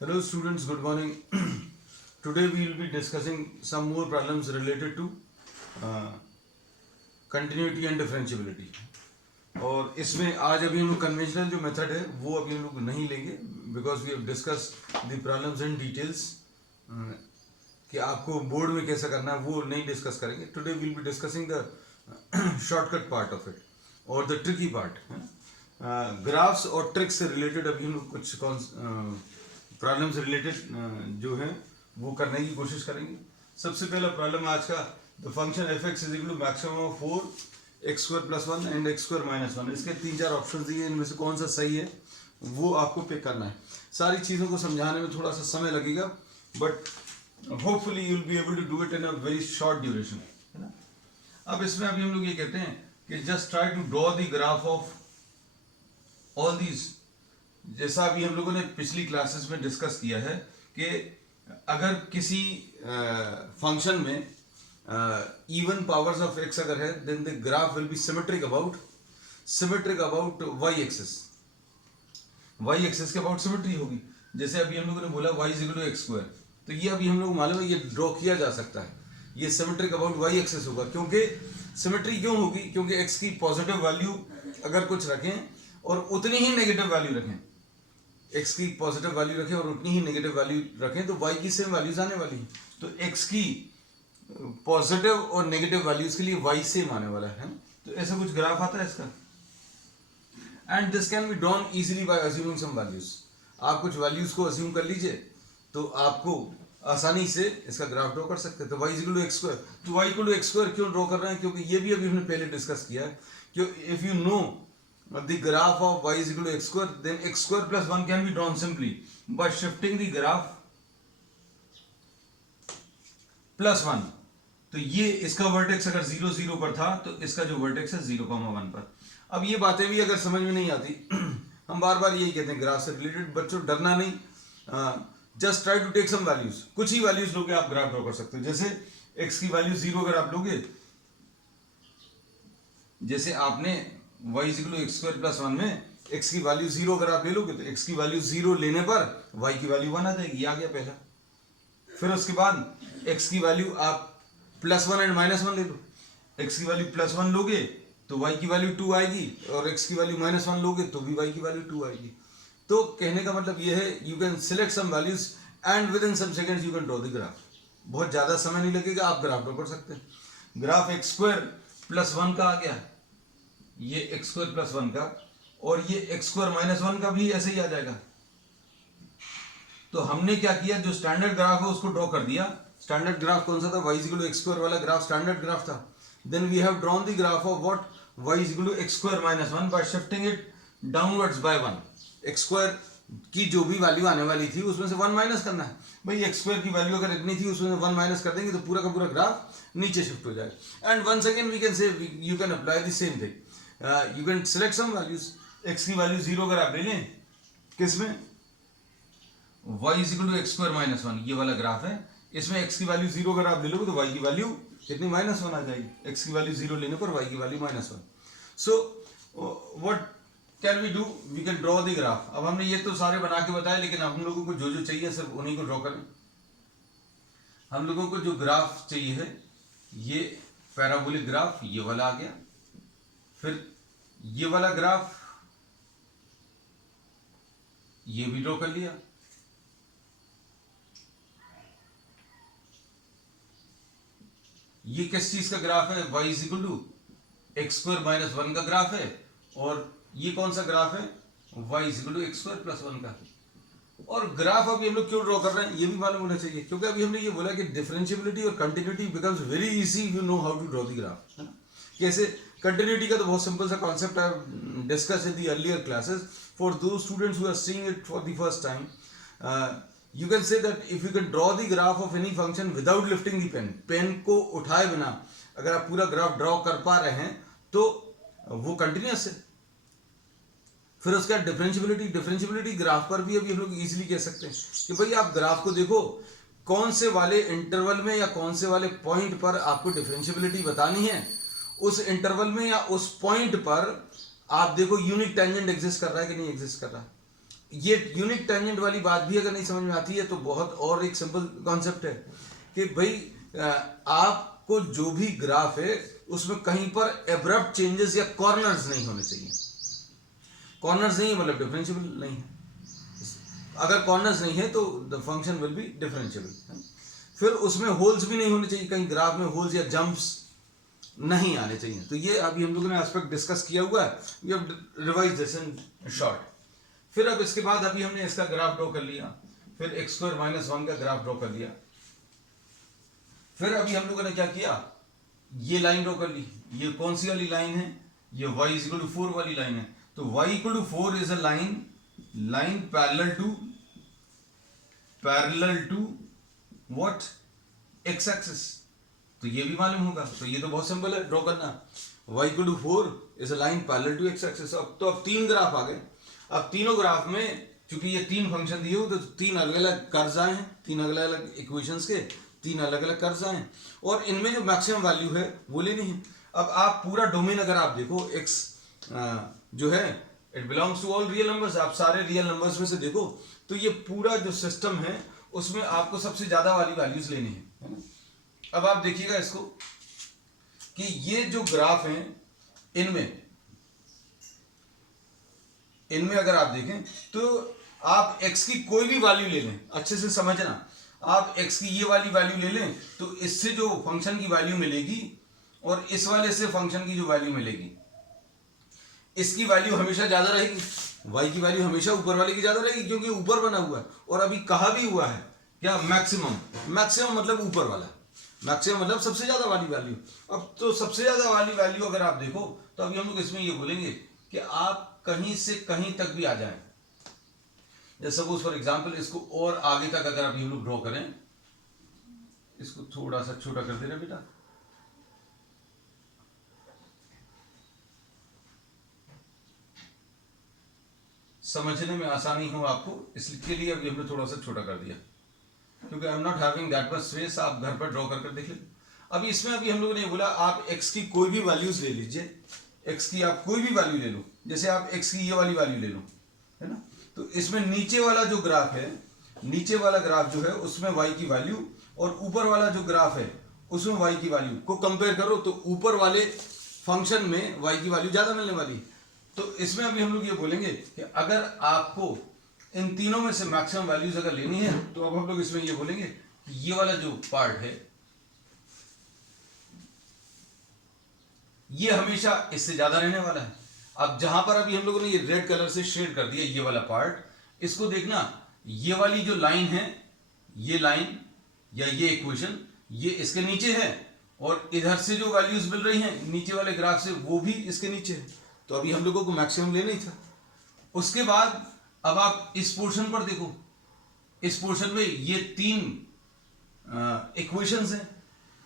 Hello students, good morning. Today we will be discussing some more problems related to uh, continuity and differentiability. और इसमें आज अभी हम लोग कन्वेंशनल जो मेथड है वो अभी हम लोग नहीं लेंगे because we have discuss the problems in details कि आपको बोर्ड में कैसा करना है वो नहीं डिस्कस करेंगे. Today will be discussing the shortcut part of it और द ट्रिकी पार्ट. ग्राफ्स और ट्रिक्स से रिलेटेड अभी हम लोग कुछ प्रॉब्लम्स रिलेटेड जो है वो करने की कोशिश करेंगे. सबसे पहला प्रॉब्लम आज का, the function f x is equal to maximum of 4 x square plus 1 and x square minus 1. इसके 3-4 ऑप्शन दिए, इनमें से कौन सा सही है वो आपको पिक करना है. सारी चीज़ों को समझाने में थोड़ा सा समय लगेगा but hopefully you will be able to do it in a very short duration, है ना. अब इसमें अभी हम लोग ये कहते हैं कि just try to draw the graph of all these. जैसा अभी हम लोगों ने पिछली क्लासेस में डिस्कस किया है कि अगर किसी फंक्शन में इवन पावर्स ऑफ एक्स अगर है then the graph will be symmetric about y axis. Y axis के अबाउट सिमेट्री होगी. जैसे अभी हम लोगों ने बोला y is equal to x square, तो ये अभी हम लोग मालूम है ये ड्रॉ किया जा सकता है. ये सिमेट्रिक अबाउट वाई एक्सिस होगा. क्योंकि सिमेट्री क्यों होगी? क्योंकि एक्स की पॉजिटिव वैल्यू अगर कुछ रखें और उतनी ही नेगेटिव वैल्यू रखें, एक्स की पॉजिटिव वैल्यू रखें और उतनी ही नेगेटिव वैल्यू रखें तो वाई की सेम वैल्यूज आने वाली हैं. तो एक्स की पॉजिटिव और नेगेटिव वैल्यूज के लिए वाई सेम आने वाला है. तो ऐसा कुछ ग्राफ आता है इसका. And this can be drawn easily by assuming some values. आप कुछ वैल्यूज को अज्यूम कर लीजिए तो आपको आसानी से इसका ग्राफ ड्रॉ कर सकते हैं. तो Y equal to x square, तो Y equal to x square क्यों ड्रॉ कर रहे हैं? क्योंकि ये भी अभी हमने पहले डिस्कस किया है कि if you no the graph of y is equal to x square, then x square plus 1 can be drawn simply by shifting the graph plus 1. तो ये इसका वर्टेक्स अगर 0 0 पर था तो इसका जो वर्टेक्स है 0,1 पर. अब ये बातें भी अगर समझ में नहीं आती हम बार बार यही कहते हैं ग्राफ से रिलेटेड बच्चों डरना नहीं. Just try to take some values. कुछ ही वैल्यूज लोगे आप ग्राफ ड्रॉ कर सकते हो. जैसे x की वैल्यू 0 अगर आप लोगे, जैसे आपने y is equal to x square plus 1 में x की वैल्यू 0 अगर आप ले लोगे तो x की वैल्यू 0 लेने पर y की वैल्यू 1 आ जाएगी. ये आ गया पहला. फिर उसके बाद x की वैल्यू आप प्लस 1 एंड माइनस 1 ले लो. x की वैल्यू प्लस 1 लोगे तो y की वैल्यू 2 आएगी और x की वैल्यू माइनस 1 लोगे तो भी y की वैल्यू 2 आएगी. तो कहने का मतलब ये है you can select some values and within some seconds you can draw the graph. बहुत ज्यादा समय नहीं लगेगा, आप ग्राफ ड्रॉ कर सकते हैं. ग्राफ एक्स स्क्वायर प्लस 1 का आ गया, ये एक्स स्क्वायर प्लस 1 का, और ये एक्स स्क्वायर माइनस 1 का भी ऐसे ही आ जाएगा. तो हमने क्या किया, जो स्टैंडर्ड ग्राफ है उसको ड्रॉ कर दिया. स्टैंडर्ड ग्राफ कौन सा था? y is equal to x square वाला ग्राफ स्टैंडर्ड ग्राफ था. Then we have drawn the graph of what y is equal to x square minus 1 by shifting it downwards by 1. X square की जो भी value आने वाली थी उसमें से 1 माइनस करना है. भाई एक्स स्क्वायर की वैल्यू अगर इतनी थी उसमें से 1 माइनस कर देंगे तो पूरा का पूरा ग्राफ नीचे शिफ्ट हो जाएगा. And once again we can say you can apply the same thing. You can select some values. X की वैल्यू 0 अगर आप ले लें किसमें, y is equal to x square minus 1, ये वाला ग्राफ है. इसमें x की वैल्यू 0 अगर आप ले लोगे तो y की वैल्यू कितनी माइनस 1 आ जाएगी. x की वैल्यू 0 लेने पर y की value minus 1. So what can we do, we can draw the graph. अब हमने ये तो सारे बना के बताया, लेकिन हम लोगों को जो जो चाहिए सिर्फ उन्हीं को ड्रॉ करें. हम लोगों को जो ग्राफ चाहिए है ये पैराबोलिक ग्राफ, ये वाला आ गया. फिर ये वाला ग्राफ ये भी ड्रॉ कर लिया. ये किस चीज का ग्राफ है? y is equal to x square minus 1 का ग्राफ है. और ये कौन सा ग्राफ है? y is equal to x square plus 1 का. और ग्राफ अभी हम लोग क्यों ड्रॉ कर रहे हैं ये भी मालूम होना चाहिए, क्योंकि अभी हमने ये बोला कि डिफरेंशिएबिलिटी और continuity becomes very easy if you know how to draw the graph. कैसे? कंटिन्यूटी का तो बहुत सिंपल सा कॉन्सेप्ट है, discuss in the earlier classes. For those students who are seeing it for the first time, you can say that if you can draw the graph of any function without lifting the pen, pen को उठाए बिना अगर आप पूरा graph draw कर पा रहे हैं तो वो कंटिन्यूअस है. फिर उसका डिफरेंशिएबिलिटी ग्राफ पर भी अभी हम लोग इजीली कह सकते हैं कि भाई आप ग्राफ को देखो कौन से वाले इंटरवल में या कौन से वाले पॉइंट पर आपको डिफरेंशिएबिलिटी बतानी है. उस इंटरवल में या उस पॉइंट पर आप देखो यूनिक टेंजेंट एग्जिस्ट कर रहा है कि नहीं एग्जिस्ट कर रहा है. ये यूनिक टेंजेंट वाली बात भी अगर नहीं समझ में आती है तो बहुत और एक सिंपल कॉन्सेप्ट है कि भाई आपको जो भी ग्राफ है उसमें कहीं पर एब्रप्ट चेंजेस या कॉर्नर्स नहीं होने चाहिए। कॉर्नर्स नहीं है मतलब डिफरेंशिएबल नहीं है। अगर कॉर्नर्स नहीं है तो the function will be differentiable. फिर उसमें होल्स भी नहीं होने चाहिए, कहीं ग्राफ में होल्स या जंप्स नहीं आने चाहिए। तो ये अभी हम लोगों ने एस्पेक्ट डिस्कस किया हुआ है, we have revise this in short. फिर अब इसके बाद अभी हमने इसका ग्राफ ड्रॉ कर लिया, फिर x स्क्वायर माइनस 1 का ग्राफ ड्रॉ कर लिया। फिर अभी हम लोगों ने क्या किया, ये लाइन ड्रॉ कर ली। ये कौन सी वाली लाइन है, ये y इक्वल टू 4 वाली लाइन है। तो y equal to 4 is a line parallel to what, x axis. तो ये भी मालूम होगा, तो ये तो बहुत सिंपल है ड्रॉ करना। y equal to 4 is a line parallel to x axis. अब तीन ग्राफ आ गए। अब तीनों ग्राफ में चूंकि ये तीन फंक्शन दिए हुए तो तीन अलग अलग कर्व्स आए हैं, तीन अलग अलग इक्वेशंस के तीन अलग अलग कर्व्स आए हैं, और इनमें जो मैक्सिमम वैल्यू है वो लेनी है। अब आप पूरा डोमेन अगर आप देखो, x जो है it belongs to all real numbers, आप सारे रियल नंबर्स में से देखो तो ये पूरा जो सिस्टम है उसमें आपको सबसे ज्यादा वाली वैल्यूज लेनी है ना। अब आप देखिएगा इसको कि ये जो ग्राफ हैं इनमें अगर आप देखें तो आप x की कोई भी वैल्यू ले लें, अच्छे से समझना, आप x की ये वाली वैल्यू ले लें तो इससे जो फंक्शन की वैल्यू मिलेगी और इस वाले से फंक्शन की जो वैल्यू मिलेगी, इसकी वैल्यू हमेशा ज्यादा रहेगी, y की वैल्यू हमेशा ऊपर वाले की ज्यादा रहेगी क्योंकि ऊपर बना हुआ है। और अभी कहा भी हुआ है क्या, मैक्सिमम। मैक्सिमम मतलब ऊपर वाला, मैक्सिमम मतलब सबसे ज्यादा वाली वैल्यू। अब तो सबसे ज्यादा वाली वैल्यू अगर आप देखो तो अभी हम लोग इसमें ये बोलेंगे कि आप कहीं से कहीं तक भी आ जाएं। जैसे सपोज फॉर एग्जांपल इसको और आगे तक अगर अभी हम लोग ड्रॉ करें, इसको थोड़ा सा छोटा कर दे रहे बेटा, समझने में आसानी हो आपको, इसके लिए अभी हमने थोड़ा सा छोटा कर दिया क्योंकि I am not having that much space. आप घर पर ड्रॉ कर देख लें। अभी इसमें अभी हम लोगों ने बोला आप x की कोई भी वैल्यूज ले लीजिए, x की आप कोई भी वैल्यू ले लो, जैसे आप x की ये वाली वैल्यू ले लो, है ना। तो इसमें नीचे वाला जो ग्राफ है, नीचे वाला ग्राफ जो है उसमें y की वैल्यू और ऊपर वाला जो ग्राफ है उसमें y की वैल्यू को कंपेयर करो तो ऊपर वाले फंक्शन में y की वैल्यू ज्यादा मिलने वाली। तो इसमें अभी हम लोग ये बोलेंगे कि अगर आपको इन तीनों में से मैक्सिमम वैल्यूज अगर लेनी है तो अब हम लोग इसमें ये बोलेंगे कि ये वाला जो पार्ट है ये हमेशा इससे ज्यादा रहने वाला है। अब जहां पर अभी हम लोगों ने ये रेड कलर से शेड कर दिया ये वाला पार्ट, इसको देखना, ये वाली जो लाइन है, ये लाइन या ये इक्वेशन ये इसके नीचे है और इधर से जो वैल्यूज मिल रही हैं नीचे वाले ग्राफ से वो भी इसके नीचे है। तो अभी हम लोगों को मैक्सिमम लेना ही था। उसके बाद अब आप इस पोर्शन पर देखो, इस पोर्शन में ये तीन इक्वेशंस हैं।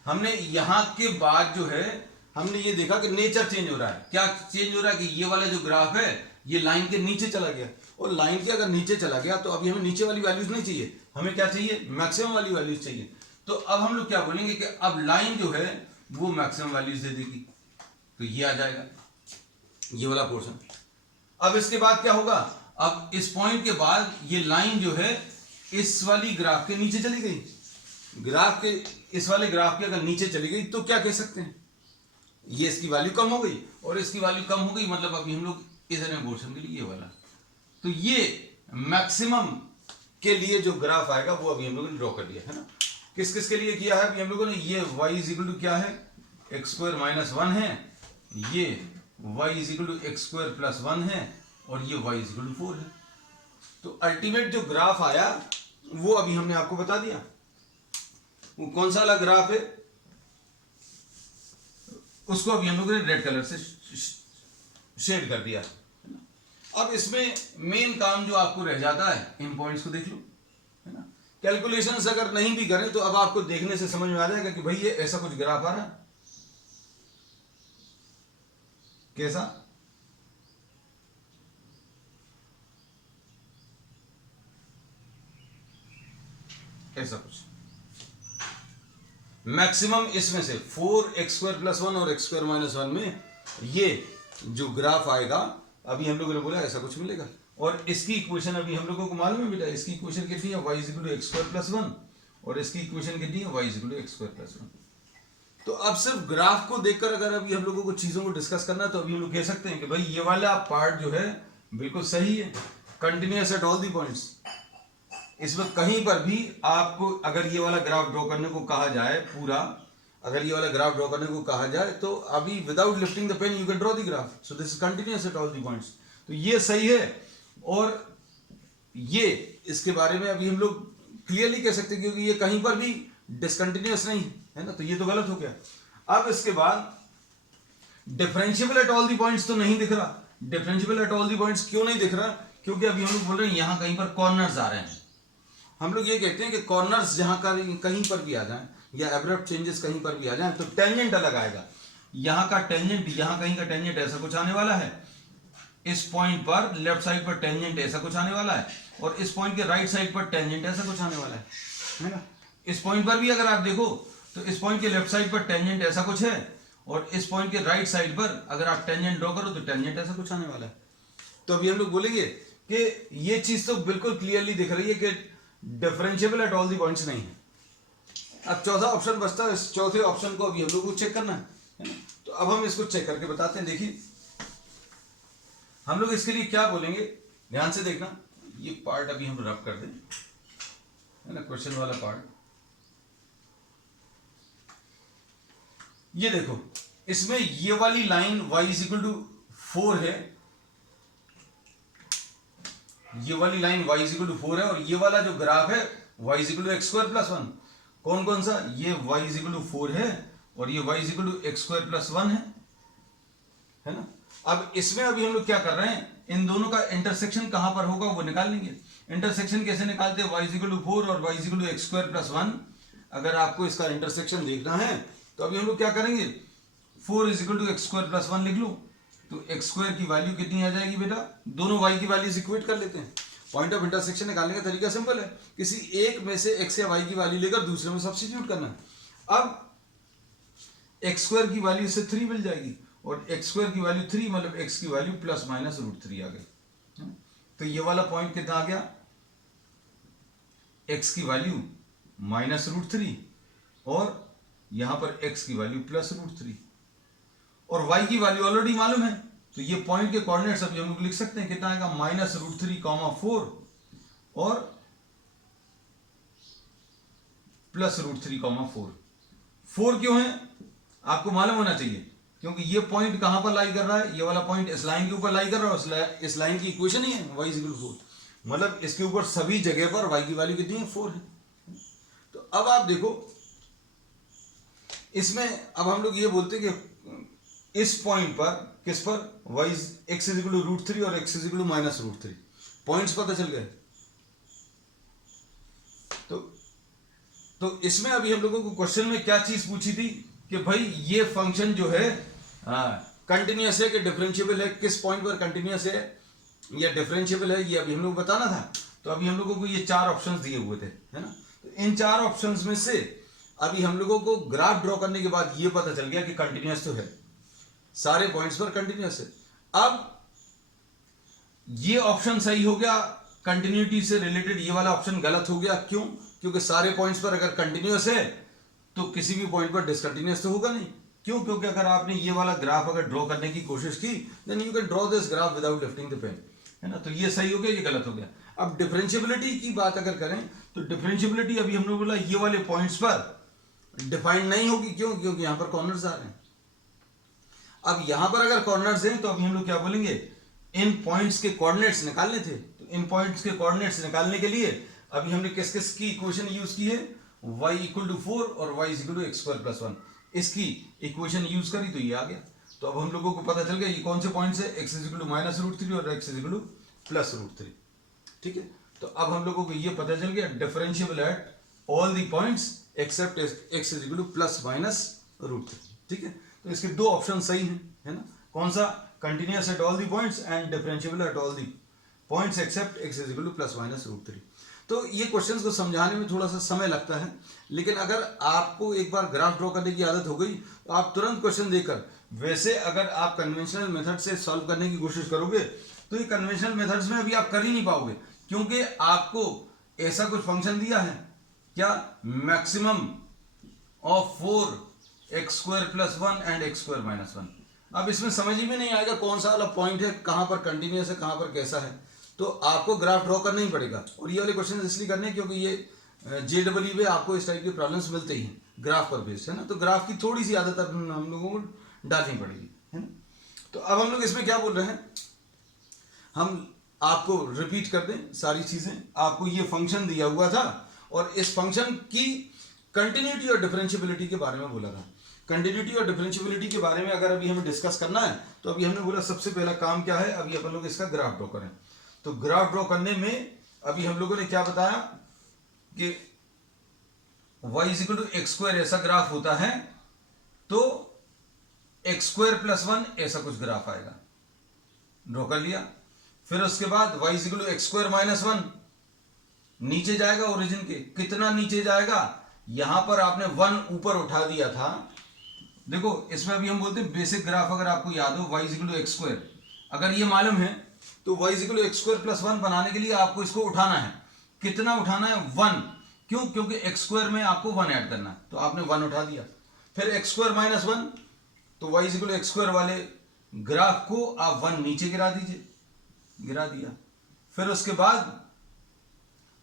हमने यहां के बाद जो है हमने ये देखा कि नेचर चेंज हो रहा है। क्या चेंज हो रहा है कि ये वाला जो ग्राफ है ये लाइन के नीचे चला गया, और लाइन के अगर नीचे चला गया तो अभी हमें नीचे वाली वैल्यूज नहीं चाहिए, हमें क्या चाहिए, मैक्सिमम वाली वैल्यूज चाहिए। तो अब हम लोग क्या बोलेंगे कि अब लाइन जो है वो मैक्सिमम वैल्यूज दे देगी, तो ये आ जाएगा ये वाला पोर्शन। अब इसके बाद क्या होगा, अब इस पॉइंट के बाद ये लाइन जो है इस वाली ग्राफ के नीचे चली गई, ग्राफ के इस वाले ग्राफ के अगर नीचे चली गई तो क्या कह सकते हैं, ये इसकी वैल्यू कम हो गई और इसकी वैल्यू कम हो गई, मतलब अभी हम लोग इधर पोर्शन के लिए ये वाला। तो ये मैक्सिमम के लिए जो ग्राफ आएगा वो अभी हम लोगों ने ड्रॉ कर दिया है ना। किस किस के लिए किया है अभी हम लोगों ने, ये y इज इक्वल टू क्या है, एक्स स्क्वायर माइनस 1 है, ये y is equal to x square plus 1 है, और ये y इज इक्वल टू 4 है। तो अल्टीमेट जो ग्राफ आया वो अभी हमने आपको बता दिया। वो कौन सा वाला ग्राफ है उसको अभी हम लोगों ने रेड कलर से शेड कर दिया। अब इसमें मेन काम जो आपको रह जाता है, इन पॉइंट्स को देख लो, है ना। कैलकुलेशंस अगर नहीं भी करें तो अब आपको देखने से समझ में आ जाएगा कि भाई ये ऐसा कुछ ग्राफ आ रहा है, कैसा, ऐसा कुछ मैक्सिमम इसमें से 4x स्क्वायर प्लस 1 और x स्क्वायर माइनस 1 में ये जो ग्राफ आएगा अभी हम लोगों ने बोला ऐसा कुछ मिलेगा। और इसकी इक्वेशन अभी हम लोगों को मालूम है बेटा, इसकी इक्वेशन कितनी है, y equal to x square plus 1, और इसकी इक्वेशन कितनी है, y equal to x square plus 1। तो अब सिर्फ ग्राफ को देखकर अगर अभी हम लोगों को चीजों को डिस्कस करना है तो अभी हम लोग कह सकते हैं कि भाई ये वाला पार्ट जो है बिल्कुल सही है, continuous at all the points. इसमें कहीं पर भी आपको अगर ये वाला ग्राफ ड्रॉ करने को कहा जाए पूरा, अगर ये वाला ग्राफ ड्रॉ करने को कहा जाए तो अभी without lifting the pen you can draw the graph, so this is continuous at all the points. तो ये सही है, और ये इसके बारे में अभी हम लोग क्लियरली कह सकते हैं क्योंकि ये कहीं पर भी डिसकंटिन्यूअस नहीं है ना, तो ये तो गलत हो गया। अब इसके बाद differentiable at all the points तो नहीं दिख रहा। Differentiable at all the points क्यों नहीं दिख रहा, क्योंकि अभी हम लोग बोल रहे हैं यहां कहीं पर कॉर्नर्स आ रहे हैं। हम लोग ये कहते हैं कि कॉर्नर्स जहां कहीं पर भी आ जाएं या एब्रप्ट चेंजेस कहीं पर भी आ जाएं तो टेंजेंट अलग आएगा। यहां का टेंजेंट, यहां कहीं का टेंजेंट ऐसा कुछ आने वाला है, इस पॉइंट पर लेफ्ट साइड पर टेंजेंट ऐसा कुछ आने वाला है, और इस पॉइंट के राइट साइड पर टेंजेंट ऐसा कुछ आने वाला है ना। इस पॉइंट पर भी अगर आप देखो तो इस पॉइंट के लेफ्ट साइड पर टेंजेंट ऐसा कुछ है, और इस पॉइंट के राइट साइड पर अगर आप टेंजेंट ड्रॉ करो तो टेंजेंट ऐसा कुछ आने वाला है। तो अभी हम लोग बोलेंगे कि ये चीज तो बिल्कुल क्लियरली दिख रही है कि differentiable at all the points नहीं है। अब चौथा ऑप्शन बचता है, इस चौथे ऑप्शन को अभी हम लोग को चेक करना है ना। तो अब हम इसको चेक करके बताते हैं। देखिए हम लोग इसके लिए क्या बोलेंगे, ध्यान से देखना, ये पार्ट अभी हम रब कर दें है ना, क्वेश्चन वाला पार्ट। ये देखो इसमें ये वाली line y is equal to 4 है, ये वाली line y is equal to 4 है, और ये वाला जो ग्राफ है y is equal to x square plus 1। कौन कौन सा, ये y इज इक्वल टू 4 है और ये y is equal to x square plus 1 है ना। अब इसमें अभी हम लोग क्या कर रहे हैं, इन दोनों का इंटरसेक्शन कहां पर होगा वो निकाल लेंगे। इंटरसेक्शन कैसे निकालते हैं, y इज इक्वल टू 4 और y is equal to x square plus 1। अगर आपको इसका इंटरसेक्शन देखना है तो अभी हम लोग क्या करेंगे, 4 is equal to x square plus 1 लिख लो, तो एक्स स्क्वायर की वैल्यू कितनी आ जाएगी बेटा, दोनों y की वैल्यूज इक्वेट कर लेते हैं। पॉइंट ऑफ इंटरसेक्शन निकालने का तरीका सिंपल है, किसी एक में से x या y की वैल्यू लेकर दूसरे में सब्स्टिट्यूट करना है। अब एक्स स्क्वायर की वैल्यू से 3 मिल जाएगी, और एक्स स्क्वायर की वैल्यू 3 मतलब x की वैल्यू प्लस माइनस √3 आ गई। तो ये वाला पॉइंट कितना आ गया, x की वैल्यू माइनस √3 और यहां पर x की वैल्यू प्लस √3, और y की वैल्यू ऑलरेडी मालूम है, तो ये पॉइंट के कोऑर्डिनेट्स अभी हम लोग लिख सकते हैं, कितना आएगा, माइनस √3, 4 और प्लस √3, 4। 4 क्यों है आपको मालूम होना चाहिए, क्योंकि ये पॉइंट कहां पर लाई कर रहा है, ये वाला पॉइंट इस लाइन के ऊपर लाई कर रहा है, इस लाइन की इक्वेशन ही है y इज इक्वल टू 4, मतलब इसके ऊपर सभी जगह पर y की वैल्यू कितनी है, 4 है। तो अब आप देखो इसमें, अब हम लोग ये बोलते हैं कि इस पॉइंट पर, किस पर, x इज इक्वल टू √3 और x is equal to minus √3, points पता चल गए। तो इसमें अभी हम लोगों को क्वेश्चन में क्या चीज पूछी थी कि भाई ये फंक्शन जो है कंटिन्यूअस है कि डिफरेंशिएबल है, किस पॉइंट पर कंटिन्यूअस है या डिफरेंशिएबल है, ये अभी हम लोग बताना था। तो अभी हम लोगों को ये 4 ऑप्शंस दिए हुए थे, है ना। तो इन 4 ऑप्शंस में से अभी हम लोगों को ग्राफ ड्रॉ करने के बाद ये पता चल गया कि कंटिन्यूअस तो है, सारे पॉइंट्स पर कंटिन्यूअस है। अब ये ऑप्शन सही हो गया, कंटिन्यूटी से रिलेटेड ये वाला ऑप्शन गलत हो गया। क्यों, क्योंकि सारे पॉइंट्स पर अगर कंटिन्यूअस है तो किसी भी पॉइंट पर डिसकंटिन्यूअस तो होगा नहीं। क्यों, क्योंकि अगर आपने ये वाला ग्राफ अगर ड्रॉ करने की कोशिश की then you can draw this graph without lifting the pen, है ना। तो ये सही हो गया, ये गलत हो गया। अब डिफरेंशिएबिलिटी की बात अगर करें तो डिफरेंशिएबिलिटी अभी हमने बोला ये वाले पॉइंट्स पर डिफाइंड नहीं होगी। क्यों, क्योंकि यहां पर कॉर्नर्स आ रहे हैं। अब यहां पर अगर कॉर्नर्स हैं तो अभी हम लोग क्या बोलेंगे, इन पॉइंट्स के कोऑर्डिनेट्स निकालने थे। तो इन पॉइंट्स के कोऑर्डिनेट्स निकालने के लिए अभी हमने किस किस की इक्वेशन यूज की है, y इक्वल टू 4 और y equal to x square plus 1, इसकी इक्वेशन यूज करी तो ये आ गया। तो अब हम लोगों को पता चल गया ये कौन से पॉइंट्स है, x इक्वल टू माइनस √3 और x इक्वल टू प्लस √3, ठीक है। तो अब हम लोगों को ये पता चल गया differentiable at all the points accept x equal two plus minus √3, ठीक है। तो इसके 2 ऑप्शन सही हैं, है ना। कौन सा, continuous at all the points and differentiable at all the points accept x equal two plus minus √3। तो ये क्वेश्चंस को समझाने में थोड़ा सा समय लगता है, लेकिन अगर आपको एक बार ग्राफ ड्रॉ करने की आदत हो गई तो आप तुरंत क्वेश्चन देकर, वैसे अगर आप कन्वेंशनल मेथड से सॉल्व करने की कोशिश करोगे तो ये कन्वेंशनल मेथड्स में अभी आप कर ही नहीं पाओगे, क्योंकि आपको ऐसा कुछ फंक्शन दिया है क्या, maximum of 4x² + 1 and x² - 1। अब इसमें समझ ही में नहीं आएगा कौन सा वाला पॉइंट है, कहां पर कंटिन्यूअस है, कहां पर कैसा है, तो आपको ग्राफ ड्रॉ करना ही पड़ेगा। और ये वाले क्वेश्चन इसलिए करने हैं क्योंकि ये JEE में आपको इस टाइप के प्रॉब्लम्स मिलते ही हैं ग्राफ पर बेस्ड, है ना। तो ग्राफ की थोड़ी सी आदत हम लोगों को डालनी पड़ेगी, है ना। तो अब हम लोग इसमें क्या बोल रहे हैं, हम आपको रिपीट कर दें सारी चीजें। आपको ये फंक्शन दिया हुआ था और इस फंक्शन की कंटिन्यूटी और डिफरेंशिएबिलिटी के बारे में बोला था। कंटिन्यूटी और डिफरेंशिएबिलिटी के बारे में अगर अभी हमें डिस्कस करना है तो अभी हमने बोला सबसे पहला काम क्या है, अभी अपन लोग इसका ग्राफ ड्रॉ करें। तो ग्राफ ड्रॉ करने में अभी हम लोगों ने क्या बताया कि y = x² ऐसा ग्राफ होता है तो x² + 1 ऐसा कुछ ग्राफ आएगा, ड्रॉ कर लिया। फिर उसके बाद y = x² - 1 नीचे जाएगा ओरिजिन के, कितना नीचे जाएगा, यहां पर आपने 1 ऊपर उठा दिया था। देखो इसमें अभी हम बोलते हैं बेसिक ग्राफ, अगर आपको याद हो y = x², अगर ये मालूम है तो y = x² + 1 बनाने के लिए आपको इसको उठाना है। कितना उठाना है, 1। क्यों, क्योंकि x² में आपको 1 ऐड करना है, तो आपने 1 उठा दिया। फिर x² - 1, तो y = x² वाले ग्राफ को आप 1 नीचे गिरा दीजिए, गिरा दिया। फिर उसके बाद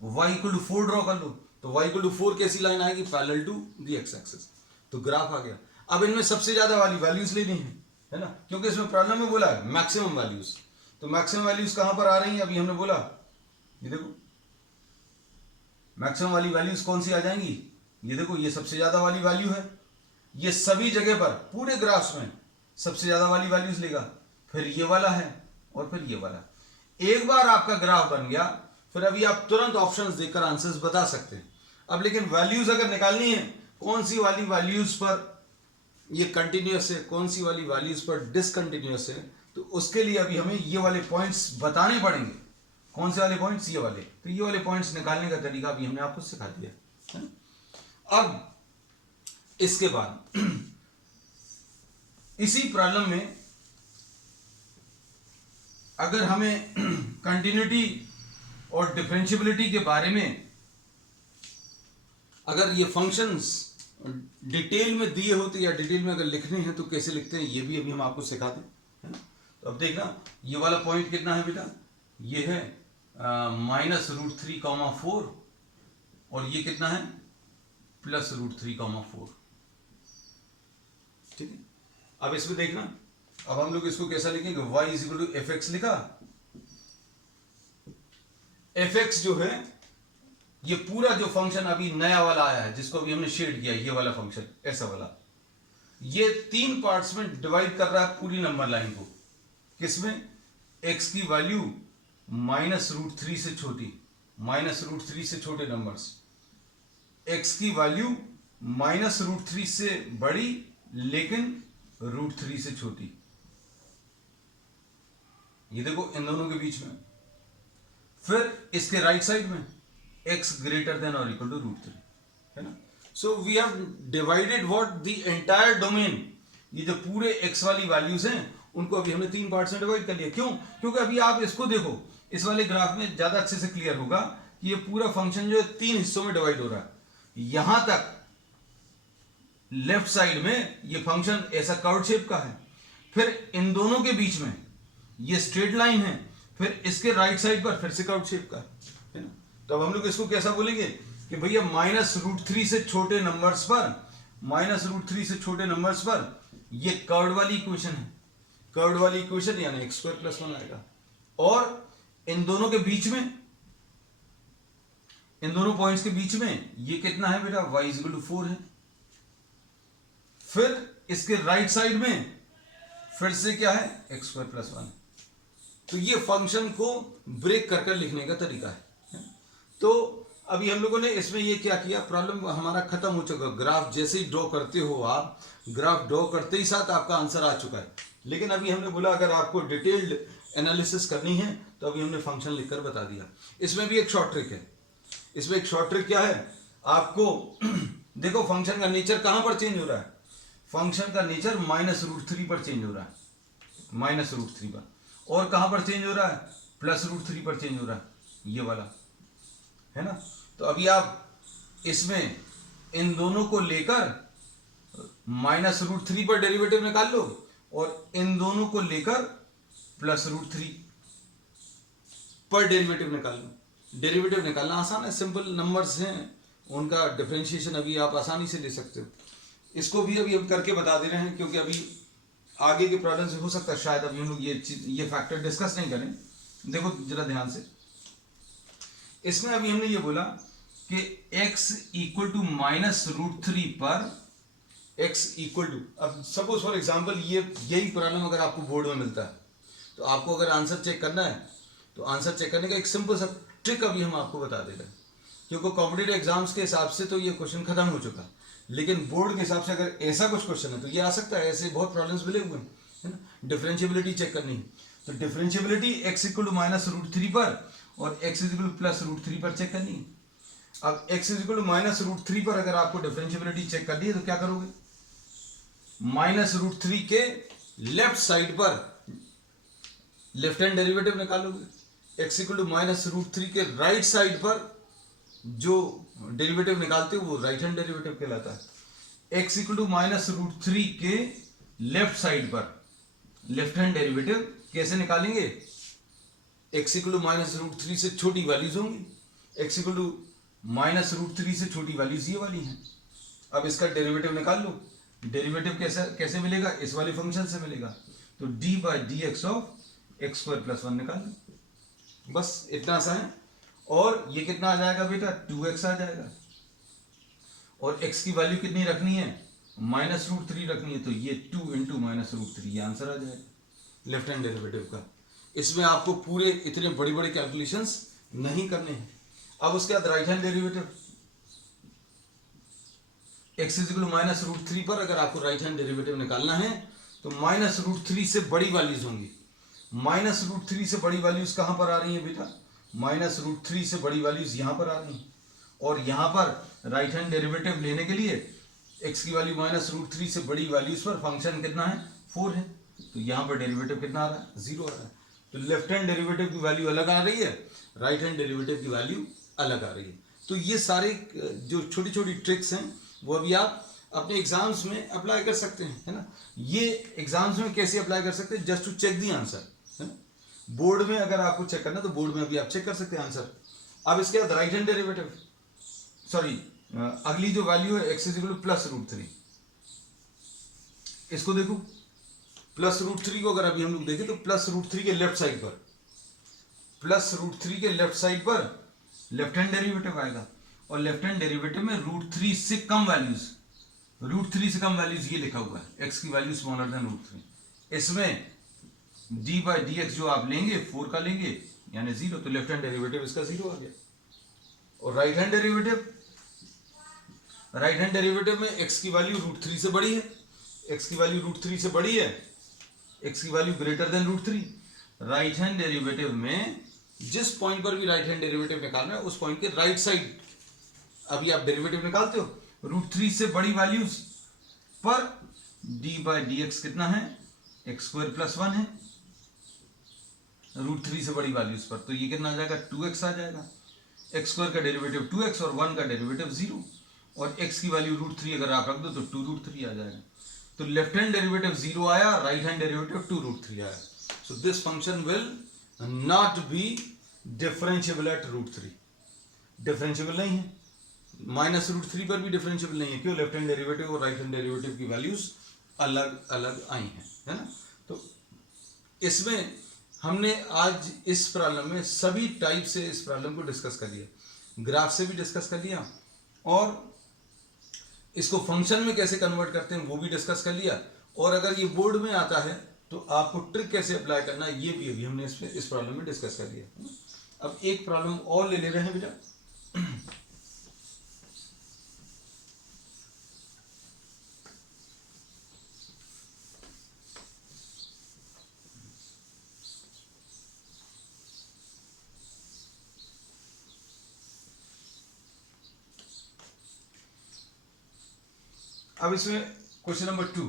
y = 4 ड्रॉ कर लो, तो y = 4 कैसी लाइन आएगी, parallel to the x axis, तो ग्राफ आ गया। अब इनमें सबसे ज्यादा वाली वैल्यूज लेनी है ना, क्योंकि इसमें प्रॉब्लम में बोला है मैक्सिमम वैल्यूज। तो मैक्सिमम वैल्यूज कहां पर आ रही हैं, अभी हमने बोला ये देखो मैक्सिमम वाली वैल्यूज कौन सी आ जाएंगी, ये देखो ये सबसे ज्यादा वाली वैल्यू है, ये सभी जगह पर पूरे ग्राफ्स में सबसे ज्यादा वाली वैल्यूज लेगा। फिर ये वाला है और फिर ये वाला। एक बार आपका ग्राफ बन गया फिर अभी आप तुरंत ऑप्शंस देकर आंसर्स बता सकते हैं। अब लेकिन वैल्यूज अगर निकालनी है, कौन सी वाली वैल्यूज पर ये कंटिन्यूअस है, कौन सी वाली वैल्यूज पर डिसकंटिन्यूअस है, तो उसके लिए अभी हमें ये वाले पॉइंट्स बताने पड़ेंगे। कौन से वाले पॉइंट्स, ये वाले। तो ये वाले पॉइंट्स निकालने का तरीका अभी हमने आपको सिखा दिया है। अब इसके बाद इसी प्रॉब्लम में अगर हमें कंटिन्यूटी और डिफरेंशिएबिलिटी के बारे में अगर ये फंक्शंस डिटेल में दिए होते या डिटेल में अगर लिखने हैं तो कैसे लिखते हैं, ये भी अभी हम आपको सिखाते हैं ना। तो अब देखना ये वाला पॉइंट कितना है बेटा, ये है -√3,4 और ये कितना है +√3,4। ठीक है। अब इसमें देखना, अब हम लोग इसको कैसा लिखेंगे, y = fx लिखा। fx जो है ये पूरा जो फंक्शन अभी नया वाला आया है जिसको अभी हमने शेड किया, ये वाला फंक्शन ऐसा वाला, ये 3 पार्ट्स में डिवाइड कर रहा है पूरी नंबर लाइन को। किसमें, x की वैल्यू -√3 से छोटी, -√3 से छोटे नंबर्स, x की वैल्यू -√3 से बड़ी लेकिन √3 से छोटी। ये देखो इन दोनों के बीच में। फिर इसके राइट साइड में x > or √3, है ना। So we have divided what the entire domain, ये जो पूरे x वाली वैल्यूज हैं उनको अभी हमने 3 पार्ट्स में डिवाइड कर लिया। क्यों, क्योंकि अभी आप इसको देखो, इस वाले ग्राफ में ज्यादा अच्छे से क्लियर होगा कि ये पूरा फंक्शन जो है 3 हिस्सों में डिवाइड हो रहा है। यहां तक लेफ्ट साइड में ये फंक्शन ऐसा कर्व शेप का है, फिर इन दोनों के बीच में ये स्ट्रेट लाइन है, फिर इसके राइट साइड पर फिर से कर्व शेप का है ना। तो अब हम लोग इसको कैसा बोलेंगे कि भैया -√3 से छोटे नंबर्स पर, -√3 से छोटे नंबर्स पर ये कर्व्ड वाली इक्वेशन है, कर्व्ड वाली इक्वेशन यानी x² + 1 आएगा। और इन दोनों के बीच में, इन दोनों पॉइंट्स के बीच में ये कितना है बेटा, y = 4 है। फिर इसके राइट साइड में फिर से क्या है, x² + 1। तो ये फंक्शन को ब्रेक कर लिखने का तरीका है। तो अभी हम लोगों ने इसमें ये क्या किया, प्रॉब्लम हमारा खत्म हो चुका। ग्राफ जैसे ही ड्रॉ करते हो आप, ग्राफ ड्रॉ करते ही साथ आपका आंसर आ चुका है। लेकिन अभी हमने बोला अगर आपको डिटेल्ड एनालिसिस करनी है तो अभी हमने फंक्शन लिखकर बता दिया। इसमें भी एक शॉर्ट ट्रिक है। इसमें एक शॉर्ट ट्रिक क्या है, आपको देखो फंक्शन का नेचर कहां पर चेंज हो रहा है, फंक्शन का नेचर -√3 पर चेंज हो रहा है, -√3 पर। और कहां पर चेंज हो रहा है, +√3 पर चेंज हो रहा है, ये वाला है ना। तो अभी आप इसमें इन दोनों को लेकर -√3 पर डेरिवेटिव निकाल लो और इन दोनों को लेकर +√3 पर डेरिवेटिव निकाल लो। डेरिवेटिव निकालना आसान है, सिंपल नंबर्स हैं, उनका डिफरेंशिएशन अभी आप आसानी से ले सकते हो। इसको भी अभी हम करके बता दे रहे हैं, क्योंकि अभी आगे के प्रॉब्लम से हो सकता है शायद अभी हम लोग ये फैक्टर डिस्कस नहीं करें। देखो जरा ध्यान से, इसमें अभी हमने ये बोला कि x इक्वल टू -√3 पर x इक्वल टू, अब सपोज फॉर एग्जांपल यही प्रॉब्लम अगर आपको बोर्ड में मिलता है तो आपको अगर आंसर चेक करना है तो आंसर चेक करने का एक सिंपल सा ट्रिक अभी हम आपको बता दे रहे हैं, क्योंकि कॉम्पिटिटिव एग्जाम्स के हिसाब से तो ये क्वेश्चन खत्म हो चुका है, लेकिन बोर्ड के हिसाब से अगर ऐसा कुछ क्वेश्चन है तो ये आ सकता है। ऐसे बहुत प्रॉब्लम्स मिले हुए हैं, है ना। डिफरेंशिएबिलिटी चेक करनी है तो डिफरेंशिएबिलिटी x इक्वल टू -√3 पर और x इक्वल टू +√3 पर चेक करनी है। अब x इक्वल टू -√3 पर अगर आपको डिफरेंशिएबिलिटी चेक करनी है तो क्या करोगे, -√3 के लेफ्ट साइड पर लेफ्ट हैंड डेरिवेटिव निकालोगे, x इक्वल टू -√3 के राइट साइड पर जो डेरिवेटिव निकालते हो वो राइट हैंड डेरिवेटिव कहलाता है। x इक्वल टू -√3 के लेफ्ट साइड पर लेफ्ट हैंड डेरिवेटिव कैसे निकालेंगे, x इक्वल टू -√3 से छोटी वैल्यूज होंगी, x इक्वल टू -√3 से छोटी वैल्यूज ये वाली हैं। अब इसका डेरिवेटिव निकाल लो, डेरिवेटिव कैसे मिलेगा, इस वाले फंक्शन से मिलेगा, तो d/dx ऑफ x² + 1 निकाल लो, बस इतना सा है। और ये कितना आ जाएगा बेटा, 2x आ जाएगा, और x की वैल्यू कितनी रखनी है, -√3 रखनी है, तो ये 2 × -√3 ये आंसर आ जाएगा लेफ्ट हैंड डेरिवेटिव का। इसमें आपको पूरे इतने बड़े बड़े कैलकुलेशंस नहीं करने हैं। अब उसके बाद right hand derivative, x equal to -√3 पर अगर आपको राइट हैंड डेरिवेटिव निकालना है तो -√3 से बड़ी वैल्यूज होंगी। -√3 से बड़ी वैल्यूज कहां पर आ रही है बेटा, -√3 से बड़ी वैल्यूज यहां पर आ रही हैं, और यहां पर राइट हैंड डेरिवेटिव लेने के लिए x की वैल्यू -√3 से बड़ी वैल्यूज पर फंक्शन कितना है, 4 है, तो यहां पर डेरिवेटिव कितना आ रहा है, 0 आ रहा है। तो लेफ्ट हैंड डेरिवेटिव की वैल्यू अलग आ रही है, राइट हैंड डेरिवेटिव की वैल्यू अलग आ रही है। तो ये सारे जो छोटी छोटी ट्रिक्स हैं वो अभी आप अपने एग्जाम्स में अप्लाई कर सकते हैं, है ना। ये एग्जाम्स में कैसे अप्लाई कर सकते हैं, just to check the answer, है ना। बोर्ड में अगर आपको चेक करना तो बोर्ड में अभी आप चेक कर सकते हैं आंसर। अब इसके बाद राइट हैंड डेरिवेटिव, सॉरी अगली जो वैल्यू है x इक्वल टू +√3, इसको देखो, +√3 को अगर अभी हम लोग देखें तो +√3 के लेफ्ट साइड पर, +√3 के लेफ्ट साइड पर लेफ्ट हैंड डेरिवेटिव आएगा, और लेफ्ट हैंड डेरिवेटिव में √3 से कम वैल्यूज, √3 से कम वैल्यूज ये लिखा हुआ है, x की वैल्यू स्मॉलर देन √3। इसमें d/dx जो आप लेंगे 4 का लेंगे यानी 0, तो लेफ्ट हैंड डेरिवेटिव इसका 0 आ गया। और राइट हैंड डेरिवेटिव में x की वैल्यू √3 से बड़ी है, x की वैल्यू √3 से बड़ी है, x की value greater than √3। Right hand derivative में जिस पॉइंट पर भी राइट हैंड डेरिवेटिव निकालना है उस पॉइंट के राइट साइड अभी आप डेरिवेटिव निकालते हो, √3 से बड़ी वैल्यूज पर d/dx कितना है, x² + 1 है, √3 से बड़ी वैल्यूज पर, तो ये कितना आ जाएगा, 2x आ जाएगा। x² का डेरिवेटिव 2x और 1 का डेरिवेटिव 0, और x की वैल्यू √3 अगर आप रख दो तो 2√3 आ जाएगा। तो लेफ्ट हैंड डेरिवेटिव 0 आया, राइट हैंड डेरिवेटिव 2√3 आया। So this function will not be differentiable eight √3, differentiable नहीं है, -√3 पर भी डिफरेंशिएबल नहीं है, क्यों, लेफ्ट हैंड डेरिवेटिव और राइट हैंड डेरिवेटिव की वैल्यूज अलग अलग आई हैं, है ना। तो इसमें हमने आज इस प्रॉब्लम में सभी टाइप से इस प्रॉब्लम को डिस्कस कर लिया, ग्राफ से भी डिस्कस कर लिया, और इसको फंक्शन में कैसे कन्वर्ट करते हैं वो भी डिस्कस कर लिया, और अगर ये बोर्ड में आता है तो आपको ट्रिक कैसे अप्लाई करना है ये भी अभी हमने इस प्रॉब्लम में डिस्कस कर लिया। अब एक प्रॉब्लम और ले रहे हैं बेटा, अब इसमें question number 2,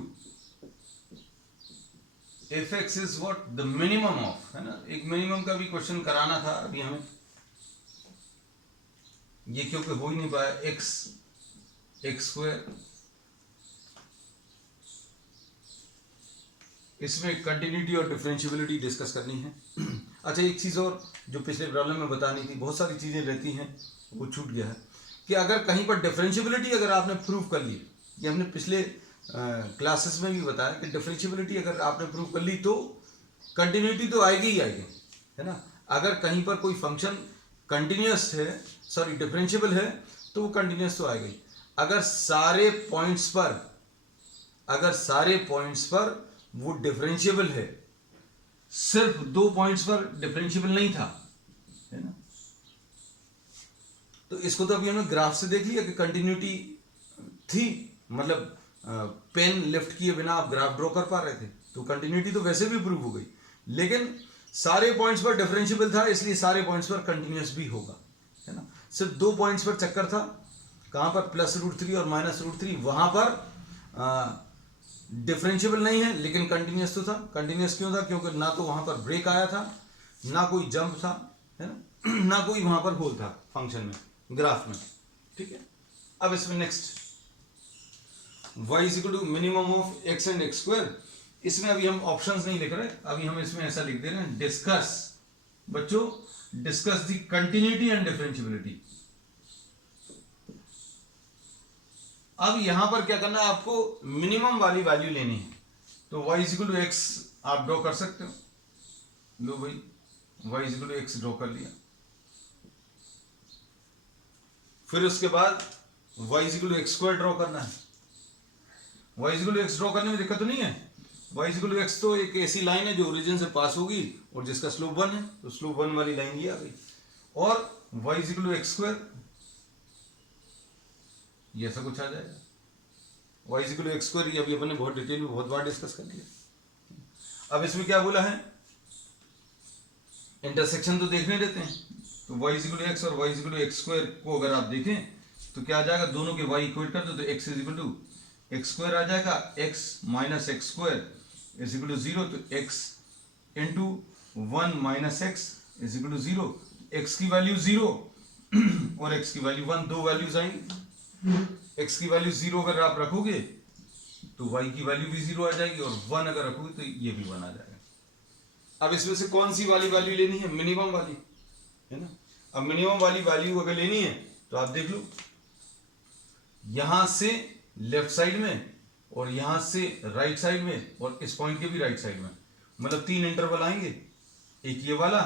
F x is what the minimum of, है ना, एक मिनिमम का भी क्वेश्चन कराना था अभी हमें, ये क्योंकि हो ही नहीं पाया, एक्स स्क्वायर, इसमें कंटिन्यूटी और डिफरेंशियबिलिटी डिस्कस करनी है। अच्छा, एक चीज़ और जो पिछले प्रॉब्लम में बतानी थी, बहुत सारी चीज़ें रहती हैं वो छूट गया है, कि अगर कहीं पर डिफरेंशियबिलिटी अगर आपने प्रूव कर ली, ये हमने पिछले क्लासेस में भी बताया कि डिफरेंशियबिलिटी अगर आपने प्रूव कर ली तो कंटिन्यूटी तो आएगी ही आएगी, है ना। अगर कहीं पर कोई फंक्शन कंटिन्यूस है, सॉरी डिफरेंशियबल है, तो वो कंटिन्यूस तो आएगी। अगर सारे पॉइंट्स पर वो डिफरेंशियबल है, सिर्फ 2 पॉइंट्स पर डिफरेंशियबल नहीं था, है ना, तो इसको तो अभी हमने ग्राफ से देख लिया कि कंटिन्यूटी थी, मतलब पेन लिफ्ट किए बिना आप ग्राफ ड्रॉ कर पा रहे थे, तो कंटिन्यूटी तो वैसे भी प्रूव हो गई। लेकिन सारे पॉइंट्स पर डिफरेंशियबल था, इसलिए सारे पॉइंट्स पर कंटिन्यूस भी होगा, है ना। सिर्फ 2 पॉइंट्स पर चक्कर था, कहां पर +√3 और -√3, वहां पर डिफरेंशियबल नहीं है लेकिन कंटिन्यूस तो था। कंटिन्यूस क्यों था? क्योंकि ना तो वहां पर ब्रेक आया था, ना कोई जंप था, है ना, ना कोई वहां पर होल था फंक्शन में, ग्राफ में, ठीक है। अब इसमें next y = minimum of x and x², इसमें अभी हम ऑप्शंस नहीं लिख रहे, अभी हम इसमें ऐसा लिख दे रहे हैं, डिस्कस, बच्चों discuss the continuity and differentiability. अब यहां पर क्या करना है, आपको मिनिमम वाली वैल्यू लेनी है, तो y = x आप ड्रॉ कर सकते हो, लो भाई y = x ड्रॉ कर लिया। फिर उसके बाद y = x² ड्रॉ करना है। y = x ड्रॉ करने में दिक्कत तो नहीं है, y = x तो एक ऐसी लाइन है जो ओरिजिन से पास होगी और जिसका स्लोप 1 है, तो स्लोप 1 वाली लाइन ये आ गई। और y = x², ये ऐसा कुछ आ जाएगा, y = x², ये अभी अपने बहुत डिटेल में बहुत बार डिस्कस कर लिया। अब इसमें क्या बोला है, इंटरसेक्शन तो देखने देते हैं, तो y = x और y = x² को अगर आप देखें तो क्या आ जाएगा, दोनों के y इक्वेट कर दो तो x = x² आ जाएगा, x - x² = 0, तो x × 1 - x = 0, x की वैल्यू 0 और x की वैल्यू 1, दो वैल्यूज आएंगी। x की वैल्यू 0 अगर आप रखोगे तो y की वैल्यू भी 0 आ जाएगी, और 1 अगर रखोगे तो ये भी 1 आ जाएगा। अब इसमें से कौन सी वाली वैल्यू लेनी है, मिनिमम वाली, है ना। अब मिनिमम वाली वैल्यू अगर लेनी है तो आप देख लो, यहां से लेफ्ट साइड में और यहां से राइट साइड में और इस पॉइंट के भी राइट साइड में, मतलब 3 इंटरवल आएंगे, एक ये वाला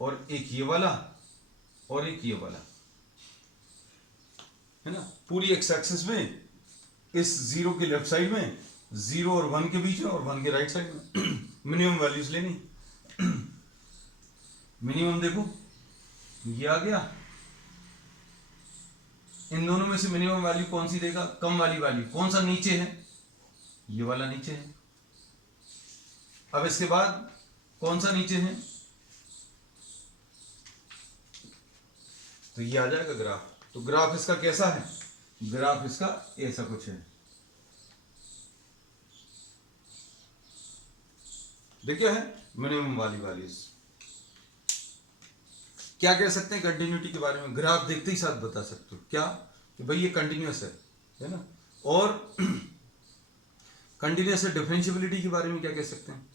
और एक ये वाला और एक ये वाला, है ना। पूरी एक्स एक्सिस में इस 0 के लेफ्ट साइड में, 0 और 1 के बीच में और 1 के राइट साइड में मिनिमम वैल्यूज लेनी। मिनिमम देखो ये आ गया, इन दोनों में से मिनिमम वैल्यू कौन सी देगा, कम वाली वैल्यू, कौन सा नीचे है, ये वाला नीचे है। अब इसके बाद कौन सा नीचे है, तो ये आ जाएगा ग्राफ। तो ग्राफ इसका कैसा है, ग्राफ इसका ऐसा कुछ है, देखिए है मिनिमम वाली वैल्यूज। क्या कह सकते हैं कंटिन्यूटी के बारे में, ग्राफ देखते ही साथ बता सकते हो क्या, कि भाई ये कंटिन्यूस है ना। और कंटिन्यूस है, डिफरेंशियबिलिटी के बारे में क्या कह सकते हैं,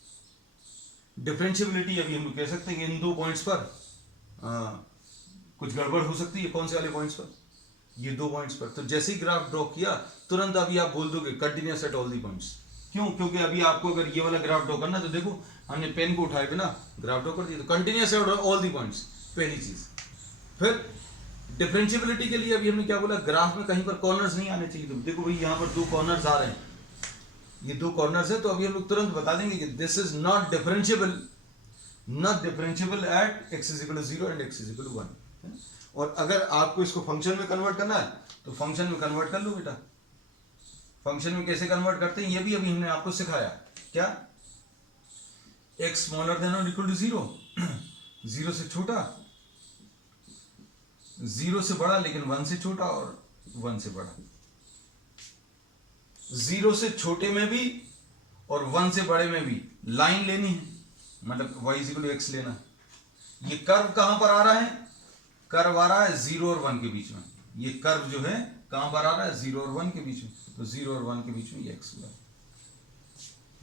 डिफरेंशियबिलिटी अभी हम लोग कह सकते हैं कि इन 2 पॉइंट्स पर कुछ गड़बड़ हो सकती है। कौन से वाले पॉइंट्स पर, ये 2 पॉइंट्स पर। तो जैसे ही ग्राफ ड्रॉ किया तुरंत अभी आप बोल दोगे continuous at all the points. क्यों? क्योंकि अभी आपको अगर ये वाला ग्राफ ड्रॉ करना, तो देखो हमने पेन को उठाए बिना ग्राफ ड्रॉ कर दिया, तो continuous at all the points, पहली चीज। फिर डिफरेंशियबिलिटी के लिए अभी हमने क्या बोला, ग्राफ में कहीं पर कॉर्नर्स नहीं आने चाहिए। तो देखो भाई यहाँ पर 2 कॉर्नर्स आ रहे हैं, ये 2 कॉर्नर्स है, तो अभी हम लोग तुरंत बता देंगे कि this is not differentiable eight x = 0 and x = 1। और अगर आपको इसको फंक्शन में कन्वर्ट करना है तो फंक्शन में कन्वर्ट कर लो बेटा। फंक्शन में कैसे कन्वर्ट करते हैं ये भी अभी हमने आपको सिखाया। क्या, x smaller than or equal to 0, 0 से छोटा, 0 से बड़ा लेकिन 1 से छोटा और 1 से बड़ा, 0 से छोटे में भी और 1 से बड़े में भी लाइन लेनी है, मतलब y इक्वल टू एक्स लेना है। ये कर्व कहां पर आ रहा है? कर्व आ रहा है 0 और 1 के बीच में। ये कर्व जो है कहां पर आ रहा है? 0 और 1 के बीच में। तो 0 और 1 के बीच में ये एक्स हुआ।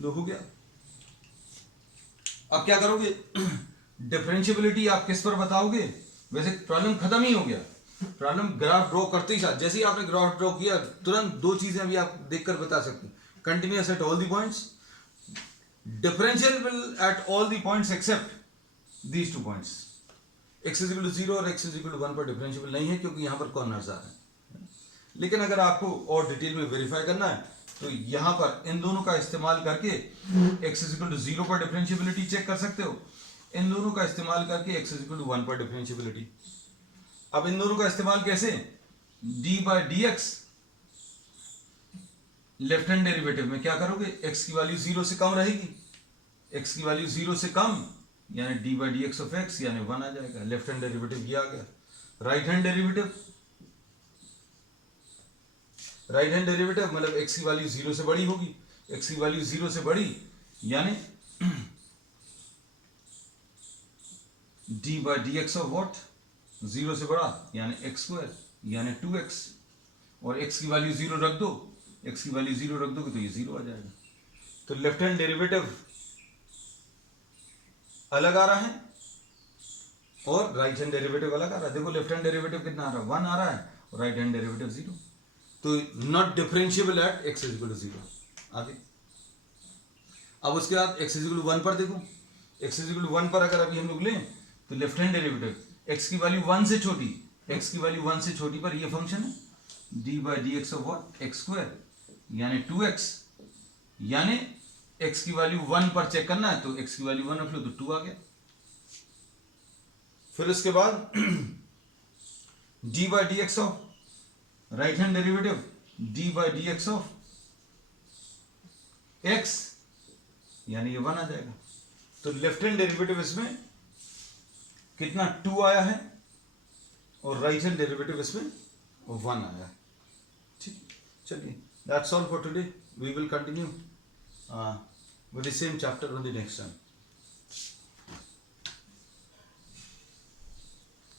लो हो गया। अब क्या करोगे? डिफरेंशियबिलिटी आप किस पर बताओगे? वैसे प्रॉब्लम खत्म ही हो गया। प्रॉब्लम ग्राफ ड्रॉ करते ही साथ, जैसे ही आपने ग्राफ ड्रॉ किया तुरंत दो चीजें अभी आप देखकर बता सकते हैं। Continuous at all the points, differentiable at all the points except these two points. x is equal to 0 और x इज इक्वल टू 1 पर डिफरेंशिएबल नहीं है क्योंकि यहां पर कॉर्नर्स आ रहे हैं। लेकिन अगर आपको और डिटेल में वेरीफाई करना है तो यहां पर इन दोनों का इस्तेमाल करके x इज इक्वल टू 0 पर डिफरेंशिएबिलिटी चेक कर सकते हो, इन दोनों का इस्तेमाल करके x इज इक्वल टू 1 पर डिफरेंशिएबिलिटी। अब इन दोनों का इस्तेमाल कैसे? d by d x, left hand derivative में क्या करोगे? x की वैल्यू 0 से कम रहेगी, x की वैल्यू 0 से कम यानी d by D x of x यानी 1 आ जाएगा। लेफ्ट हैंड डेरिवेटिव ये आ गया। Right hand derivative, right hand derivative मतलब x की वैल्यू 0 से बड़ी होगी, x की वैल्यू 0 से बड़ी यानी d by D x of what? 0 से बड़ा यानी एक्स स्क्वायर यानी 2x, और x की वैल्यू 0 रख दो, x की वैल्यू 0 रख दोगे तो ये 0 आ जाएगा। तो लेफ्ट हैंड डेरिवेटिव अलग आ रहा है और राइट हैंड डेरिवेटिव अलग आ रहा है। देखो लेफ्ट हैंड डेरिवेटिव कितना आ रहा है? 1 आ रहा है और राइट हैंड डेरिवेटिव 0। तो not differentiable at x is equal to 0। आगे अब उसके बाद x इज इक्वल टू 1 पर देखो, x इज इक्वल टू 1 पर अगर अभी हम लोग लें तो लेफ्ट हैंड डेरिवेटिव x की वैल्यू 1 से छोटी, x की वैल्यू 1 से छोटी पर ये फंक्शन है d by D x of what? X square यानी 2x, यानी x की वैल्यू 1 पर चेक करना है तो x की वैल्यू 1 रख लो तो 2 आ गया। फिर उसके बाद d by D x of right hand derivative d by D x of x यानी ये 1 आ जाएगा। तो लेफ्ट हैंड डेरिवेटिव इसमें कितना? 2 आया है और राइट हैंड डेरिवेटिव इसमें 1 आया है। ठीक, चलिए that's all for today. We will continue with the same chapter on the next time.